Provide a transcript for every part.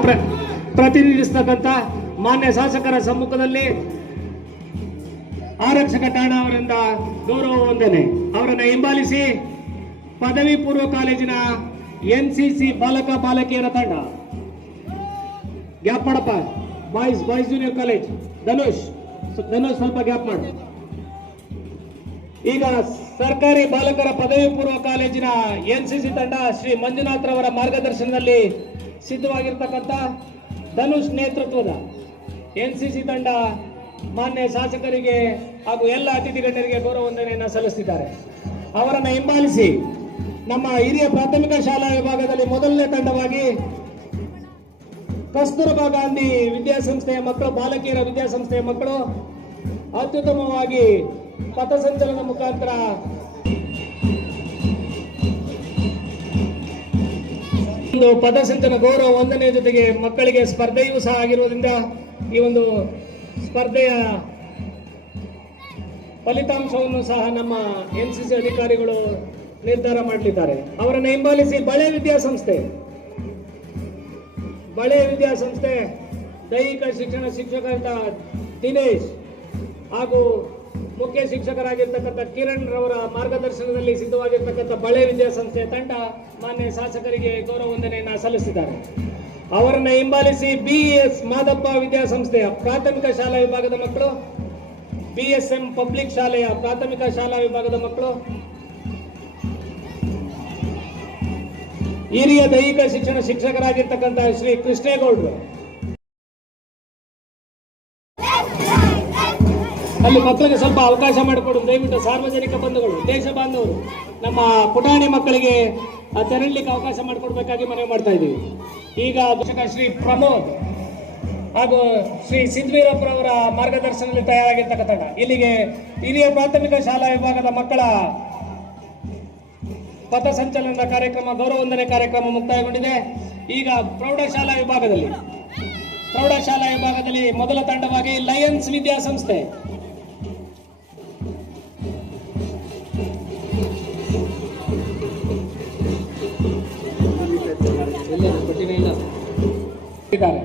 ಪ್ರ- ಪ್ರತಿನಿಧಿಸ್ತಕ್ಕಂಥ ಮಾನ್ಯ ಶಾಸಕರ ಸಮ್ಮುಖದಲ್ಲಿ ಆರಕ್ಷಕ ಠಾಣಾ ಅವರಿಂದ ಗೌರವ ವಂದನೆ. ಅವರನ್ನು ಹಿಂಬಾಲಿಸಿ ಪದವಿ ಪೂರ್ವ ಕಾಲೇಜಿನ ಎನ್ ಸಿ ಸಿ ಬಾಲಕ ಬಾಲಕಿಯರ ತಂಡ. ಗ್ಯಾಪ್ ಮಾಡಪ್ಪ. Boys boys junior college. Dhanush Dhanush ಸ್ವಲ್ಪ ಗ್ಯಾಪ್ ಮಾಡಿ. ಈಗ ಸರ್ಕಾರಿ ಬಾಲಕರ ಪದವಿ ಪೂರ್ವ ಕಾಲೇಜಿನ ಎನ್ ಸಿ ಸಿ ತಂಡ ಶ್ರೀ ಮಂಜುನಾಥ್ ರವರ ಮಾರ್ಗದರ್ಶನದಲ್ಲಿ ಸಿದ್ಧವಾಗಿರ್ತಕ್ಕಂಥ ಧನುಷ್ ನೇತೃತ್ವದ ಎನ್ಸಿಸಿ ತಂಡ ಮಾನ್ಯ ಶಾಸಕರಿಗೆ ಹಾಗೂ ಎಲ್ಲ ಅತಿಥಿ ಗಣ್ಯರಿಗೆ ಗೌರವ ವಂದನೆಯನ್ನು ಸಲ್ಲಿಸುತ್ತಿದ್ದಾರೆ. ಅವರನ್ನು ಹಿಂಬಾಲಿಸಿ ನಮ್ಮ ಹಿರಿಯ ಪ್ರಾಥಮಿಕ ಶಾಲಾ ವಿಭಾಗದಲ್ಲಿ ಮೊದಲನೇ ತಂಡವಾಗಿ ಕಸ್ತೂರಬಾ ಗಾಂಧಿ ವಿದ್ಯಾಸಂಸ್ಥೆಯ ಮಕ್ಕಳು, ಬಾಲಕಿಯರ ವಿದ್ಯಾಸಂಸ್ಥೆಯ ಮಕ್ಕಳು ಅತ್ಯುತ್ತಮವಾಗಿ ಪಥಸಂಚಲನ ಮುಖಾಂತರ ಒಂದು ಪದಸಿಂಚನ ಗೌರವ ವಂದನೆಯ ಜೊತೆಗೆ ಮಕ್ಕಳಿಗೆ ಸ್ಪರ್ಧೆಯೂ ಸಹ ಆಗಿರುವುದರಿಂದ ಈ ಒಂದು ಸ್ಪರ್ಧೆಯ ಫಲಿತಾಂಶವನ್ನು ಸಹ ನಮ್ಮ ಎನ್ ಸಿ ಸಿ ಅಧಿಕಾರಿಗಳು ನಿರ್ಧಾರ ಮಾಡಲಿದ್ದಾರೆ. ಅವರನ್ನು ಹಿಂಬಾಲಿಸಿ ಬಳೆ ವಿದ್ಯಾಸಂಸ್ಥೆ. ಬಳೆ ವಿದ್ಯಾಸಂಸ್ಥೆ ದೈಹಿಕ ಶಿಕ್ಷಣ ಶಿಕ್ಷಕರಾದ ದಿನೇಶ್ ಹಾಗೂ ಮುಖ್ಯ ಶಿಕ್ಷಕರಾಗಿರ್ತಕ್ಕಂಥ ಕಿರಣ್ ರವರ ಮಾರ್ಗದರ್ಶನದಲ್ಲಿ ಸಿದ್ಧವಾಗಿರ್ತಕ್ಕಂಥ ಬಳೆ ವಿದ್ಯಾಸಂಸ್ಥೆಯ ತಂಡ ಮಾನ್ಯ ಶಾಸಕರಿಗೆ ಗೌರವ ವಂದನೆಯನ್ನು ಸಲ್ಲಿಸಿದ್ದಾರೆ. ಅವರನ್ನು ಹಿಂಬಾಲಿಸಿ ಬಿ ಎಸ್ ಮಾದಪ್ಪ ವಿದ್ಯಾಸಂಸ್ಥೆಯ ಪ್ರಾಥಮಿಕ ಶಾಲಾ ವಿಭಾಗದ ಮಕ್ಕಳು ಬಿ ಎಸ್ ಎಂ ಪಬ್ಲಿಕ್ ಶಾಲೆಯ ಪ್ರಾಥಮಿಕ ಶಾಲಾ ವಿಭಾಗದ ಮಕ್ಕಳು, ಹಿರಿಯ ದೈಹಿಕ ಶಿಕ್ಷಣ ಶಿಕ್ಷಕರಾಗಿರ್ತಕ್ಕಂಥ ಶ್ರೀ ಕೃಷ್ಣೇಗೌಡರು ಅಲ್ಲಿ ಮಕ್ಕಳಿಗೆ ಸ್ವಲ್ಪ ಅವಕಾಶ ಮಾಡಿಕೊಡು. ದಯವಿಟ್ಟು ಸಾರ್ವಜನಿಕ ಬಂಧುಗಳು, ದೇಶ ಬಾಂಧವರು, ನಮ್ಮ ಪುಟಾಣಿ ಮಕ್ಕಳಿಗೆ ತೆರಳಲಿಕ್ಕೆ ಅವಕಾಶ ಮಾಡಿಕೊಡ್ಬೇಕಾಗಿ ಮನವಿ ಮಾಡ್ತಾ ಇದ್ದೀವಿ. ಈಗ ಶ್ರೀ ಪ್ರಮೋದ್ ಹಾಗೂ ಶ್ರೀ ಸಿದ್ವೀರಪ್ಪರವರ ಮಾರ್ಗದರ್ಶನದಲ್ಲಿ ತಯಾರಾಗಿರ್ತಕ್ಕ ತಂಡ. ಇಲ್ಲಿಗೆ ಹಿರಿಯ ಪ್ರಾಥಮಿಕ ಶಾಲಾ ವಿಭಾಗದ ಮಕ್ಕಳ ಪಥಸಂಚಲನದ ಕಾರ್ಯಕ್ರಮ ಗೌರವ ವಂದನೆ ಕಾರ್ಯಕ್ರಮ ಮುಕ್ತಾಯಗೊಂಡಿದೆ. ಈಗ ಪ್ರೌಢಶಾಲಾ ವಿಭಾಗದಲ್ಲಿ ಪ್ರೌಢಶಾಲಾ ವಿಭಾಗದಲ್ಲಿ ಮೊದಲ ತಂಡವಾಗಿ ಲಯನ್ಸ್ ವಿದ್ಯಾಸಂಸ್ಥೆ ಇದ್ದಾರೆ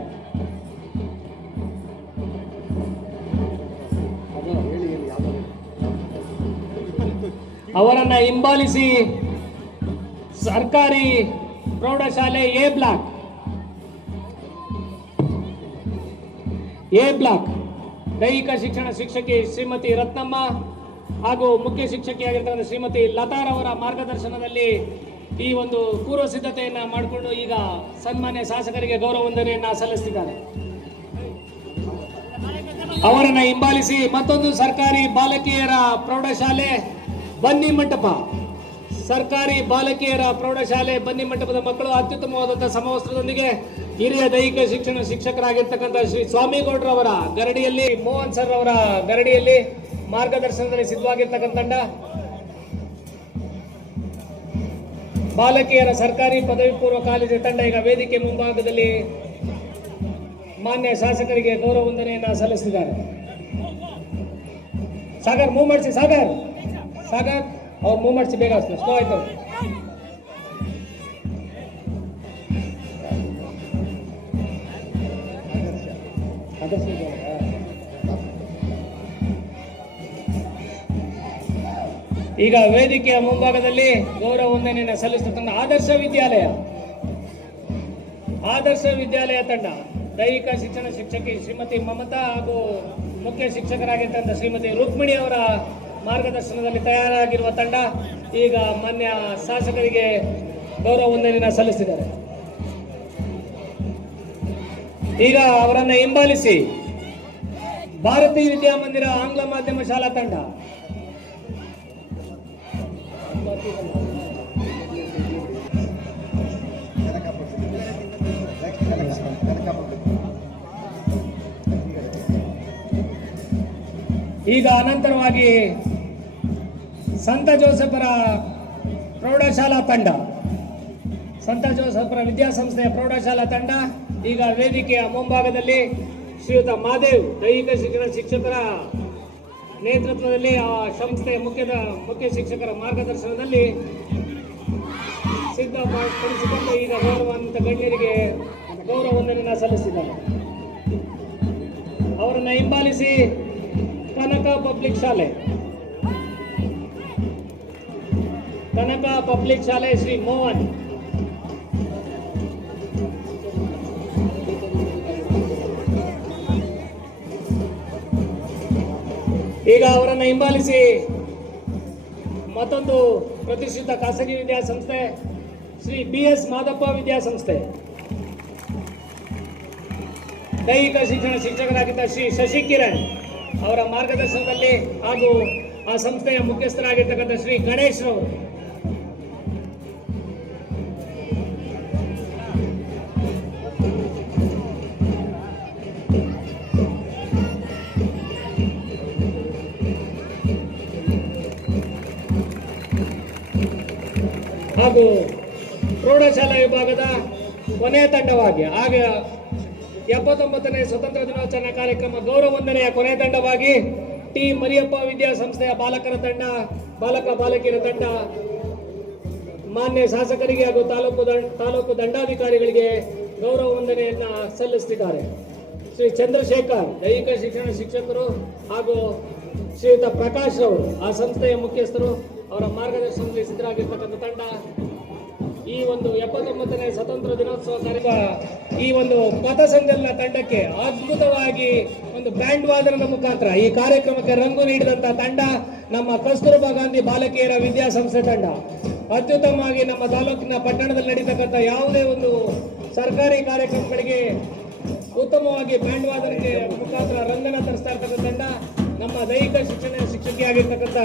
ಅವರನ್ನ ಹಿಂಬಾಲಿಸಿ ಸರ್ಕಾರಿ ಪ್ರೌಢಶಾಲೆ ಎ ಬ್ಲಾಕ್. A block. ದೈಹಿಕ ಶಿಕ್ಷಣ ಶಿಕ್ಷಕಿ ಶ್ರೀಮತಿ ರತ್ನಮ್ಮ ಹಾಗೂ ಮುಖ್ಯ ಶಿಕ್ಷಕಿಯಾಗಿರ್ತಕ್ಕಂಥ ಶ್ರೀಮತಿ ಲತಾರವರ ಮಾರ್ಗದರ್ಶನದಲ್ಲಿ ಈ ಒಂದು ಪೂರ್ವ ಸಿದ್ಧತೆಯನ್ನ ಮಾಡಿಕೊಂಡು ಈಗ ಸನ್ಮಾನ್ಯ ಶಾಸಕರಿಗೆ ಗೌರವ ವಂದನೆಯನ್ನ ಸಲ್ಲಿಸ್ತಿದ್ದಾರೆ. ಅವರನ್ನು ಹಿಂಬಾಲಿಸಿ ಮತ್ತೊಂದು ಸರ್ಕಾರಿ ಬಾಲಕಿಯರ ಪ್ರೌಢಶಾಲೆ ಬನ್ನಿ ಮಂಟಪ. ಸರ್ಕಾರಿ ಬಾಲಕಿಯರ ಪ್ರೌಢಶಾಲೆ ಬನ್ನಿ ಮಂಟಪದ ಮಕ್ಕಳು ಅತ್ಯುತ್ತಮವಾದಂಥ ಸಮವಸ್ತ್ರದೊಂದಿಗೆ ಹಿರಿಯ ದೈಹಿಕ ಶಿಕ್ಷಣ ಶಿಕ್ಷಕರಾಗಿರ್ತಕ್ಕಂಥ ಶ್ರೀ ಸ್ವಾಮಿಗೌಡ್ರವರ ಗರಡಿಯಲ್ಲಿ, ಮೋಹನ್ ಸರ್ ಅವರ ಗರಡಿಯಲ್ಲಿ ಮಾರ್ಗದರ್ಶನದಲ್ಲಿ ಸಿದ್ಧವಾಗಿರ್ತಕ್ಕಂಥ ಬಾಲಕಿಯರ ಸರ್ಕಾರಿ ಪದವಿ ಪೂರ್ವ ಕಾಲೇಜು ತಂಡ ಈಗ ವೇದಿಕೆ ಮುಂಭಾಗದಲ್ಲಿ ಮಾನ್ಯ ಶಾಸಕರಿಗೆ ಗೌರವ ವಂದನೆಯನ್ನು ಸಲ್ಲಿಸಿದ್ದಾರೆ. ಸಾಗರ್, ಮೂವ್ ಮಾಡಿಸಿ ಸಾಗರ್. ಸಾಗರ್, ಅವ್ರು ಮೂವ್ ಮಾಡಿಸಿ ಬೇಗ ಸ್ಲೋ ಆಯ್ತು. ಆದರ್ಶ. ಈಗ ವೇದಿಕೆಯ ಮುಂಭಾಗದಲ್ಲಿ ಗೌರವ ವಂದನೆಯನ್ನು ಸಲ್ಲಿಸುತ್ತಿದ್ದ ಆದರ್ಶ ವಿದ್ಯಾಲಯ. ಆದರ್ಶ ವಿದ್ಯಾಲಯ ತಂಡ, ದೈಹಿಕ ಶಿಕ್ಷಣ ಶಿಕ್ಷಕಿ ಶ್ರೀಮತಿ ಮಮತಾ ಹಾಗೂ ಮುಖ್ಯ ಶಿಕ್ಷಕರಾಗಿರ್ತಕ್ಕಂಥ ಶ್ರೀಮತಿ ರುಕ್ಮಿಣಿ ಅವರ ಮಾರ್ಗದರ್ಶನದಲ್ಲಿ ತಯಾರಾಗಿರುವ ತಂಡ ಈಗ ಮಾನ್ಯ ಶಾಸಕರಿಗೆ ಗೌರವ ವಂದನೆಯನ್ನು ಸಲ್ಲಿಸಿದ್ದಾರೆ. ಈಗ ಅವರನ್ನು ಹಿಂಬಾಲಿಸಿ ಭಾರತೀಯ ವಿದ್ಯಾಮಂದಿರ ಆಂಗ್ಲ ಮಾಧ್ಯಮ ಶಾಲಾ ತಂಡ. ಈಗ ಅನಂತರವಾಗಿ ಸಂತ ಜೋಸಫರ ಪ್ರೌಢಶಾಲಾ ತಂಡ. ಸಂತ ಜೋಸಫರ ವಿದ್ಯಾಸಂಸ್ಥೆಯ ಪ್ರೌಢಶಾಲಾ ತಂಡ, ಈಗ ವೇದಿಕೆಯ ಮುಂಭಾಗದಲ್ಲಿ ಶ್ರೀಯುತ ಮಾದೇವ್, ದೈಹಿಕ ಶಿಕ್ಷಣ ಶಿಕ್ಷಕರ ನೇತೃತ್ವದಲ್ಲಿ ಆ ಸಂಸ್ಥೆಯ ಮುಖ್ಯದ ಮುಖ್ಯ ಶಿಕ್ಷಕರ ಮಾರ್ಗದರ್ಶನದಲ್ಲಿ ಸಿದ್ಧಪಡಿಸಿಕೊಂಡು ಈಗ ಗೌರವಾನ್ವಿತ ಗಣ್ಯರಿಗೆ ಗೌರವ ವಂದನೆಯನ್ನ ಸಲ್ಲಿಸಿದ್ದಾರೆ. ಅವರನ್ನ ಹಿಂಬಾಲಿಸಿ ಕನಕ ಪಬ್ಲಿಕ್ ಶಾಲೆ. ಕನಕ ಪಬ್ಲಿಕ್ ಶಾಲೆ ಶ್ರೀ ಮೋಹನ್. ಈಗ ಅವರನ್ನು ಹಿಂಬಾಲಿಸಿ ಮತ್ತೊಂದು ಪ್ರತಿಷ್ಠಿತ ಖಾಸಗಿ ವಿದ್ಯಾಸಂಸ್ಥೆ ಶ್ರೀ ಬಿ ಎಸ್ ಮಾದಪ್ಪ ವಿದ್ಯಾಸಂಸ್ಥೆ. ದೈಹಿಕ ಶಿಕ್ಷಣ ಶಿಕ್ಷಕರಾಗಿದ್ದ ಶ್ರೀ ಶಶಿ ಕಿರಣ್ ಅವರ ಮಾರ್ಗದರ್ಶನದಲ್ಲಿ ಹಾಗೂ ಆ ಸಂಸ್ಥೆಯ ಮುಖ್ಯಸ್ಥರಾಗಿರ್ತಕ್ಕಂಥ ಶ್ರೀ ಗಣೇಶ್ ಹಾಗೂ ಪ್ರೌಢಶಾಲಾ ವಿಭಾಗದ ಕೊನೆಯ ತಂಡವಾಗಿ ಆಗ ಎಪ್ಪತ್ತೊಂಬತ್ತನೇ ಸ್ವತಂತ್ರ ದಿನಾಚರಣೆ ಕಾರ್ಯಕ್ರಮ ಗೌರವ ವಂದನೆಯ ಕೊನೆಯ ತಂಡವಾಗಿ ಟಿ. ಮರಿಯಪ್ಪ ವಿದ್ಯಾಸಂಸ್ಥೆಯ ಬಾಲಕರ ತಂಡ, ಬಾಲಕ ಬಾಲಕಿಯರ ತಂಡ, ಮಾನ್ಯ ಶಾಸಕರಿಗೆ ಹಾಗೂ ತಾಲೂಕು ತಾಲೂಕು ದಂಡಾಧಿಕಾರಿಗಳಿಗೆ ಗೌರವ ವಂದನೆಯನ್ನು ಸಲ್ಲಿಸುತ್ತಿದ್ದಾರೆ ಶ್ರೀ ಚಂದ್ರಶೇಖರ್, ದೈಹಿಕ ಶಿಕ್ಷಣ ಶಿಕ್ಷಕರು ಹಾಗೂ ಶ್ರೀಯುತ ಪ್ರಕಾಶ್ ಅವರು, ಆ ಸಂಸ್ಥೆಯ ಮುಖ್ಯಸ್ಥರು ಅವರ ಮಾರ್ಗದರ್ಶನದಲ್ಲಿ ಸಿದ್ಧರಾಗಿರ್ತಕ್ಕಂಥ ತಂಡ. ಈ ಒಂದು ಎಪ್ಪತ್ತೊಂಬತ್ತನೇ ಸ್ವತಂತ್ರ ದಿನೋತ್ಸವ ಕಾರ್ಯಕ್ರಮ ಈ ಒಂದು ಪಥಸಂಚಲನ ತಂಡಕ್ಕೆ ಅದ್ಭುತವಾಗಿ ಒಂದು ಬ್ಯಾಂಡ್ ವಾದನದ ಮುಖಾಂತರ ಈ ಕಾರ್ಯಕ್ರಮಕ್ಕೆ ರಂಗು ನೀಡಿದಂತ ತಂಡ ನಮ್ಮ ಕಸ್ತೂರ್ಬಾ ಗಾಂಧಿ ಬಾಲಕಿಯರ ವಿದ್ಯಾಸಂಸ್ಥೆ ತಂಡ. ಅತ್ಯುತ್ತಮವಾಗಿ ನಮ್ಮ ತಾಲೂಕಿನ ಪಟ್ಟಣದಲ್ಲಿ ನಡೀತಕ್ಕಂಥ ಯಾವುದೇ ಒಂದು ಸರ್ಕಾರಿ ಕಾರ್ಯಕ್ರಮಗಳಿಗೆ ಉತ್ತಮವಾಗಿ ಬ್ಯಾಂಡ್ ವಾದನಕ್ಕೆ ಮುಖಾಂತರ ರಂಗನ ತರಿಸ್ತಾ ಇರ್ತಕ್ಕಂಥ ತಂಡ ನಮ್ಮ ದೈಹಿಕ ಶಿಕ್ಷಣ ಶಿಕ್ಷಕಿಯಾಗಿರ್ತಕ್ಕಂಥ